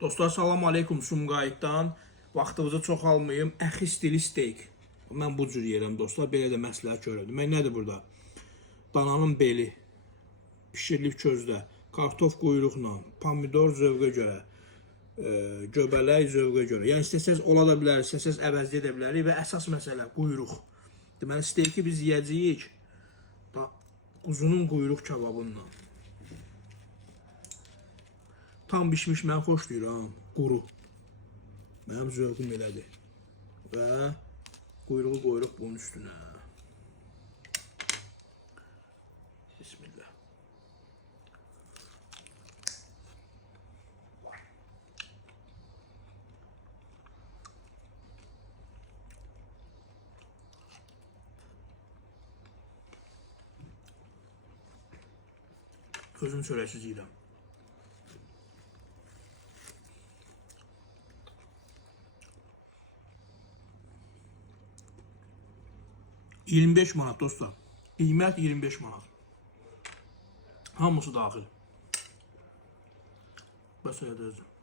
Dostlar, salam aleykum Sumqayıtdan. Vaxtınızı çox almayım. Əxi stili steak. Mən bu cür yeyirəm dostlar. Belə də məsləhət görürəm. Nədir burada? Dananın beli, pişirilib közdə, kartof quyruqla, pomidor zövqə görə, göbələk zövqə görə. Yəni istəsəz ola da bilər, istəsəz əvəzləyə də bilərik və əsas məsələ quyruq. Deməli, steaki biz yeyəcəyik quzunun quyruq kababınla. Tam bişmiş mən xoşlayıram, quru. Mənim zövqüm elədir. Və quyruğu qoyuruq bunun üstünə. Bismillah. Özüm çörəksiz yiyirəm. $25 manat dostlar. Qiymət 25 manat. Hamısı daxil. Bəs edəcəm.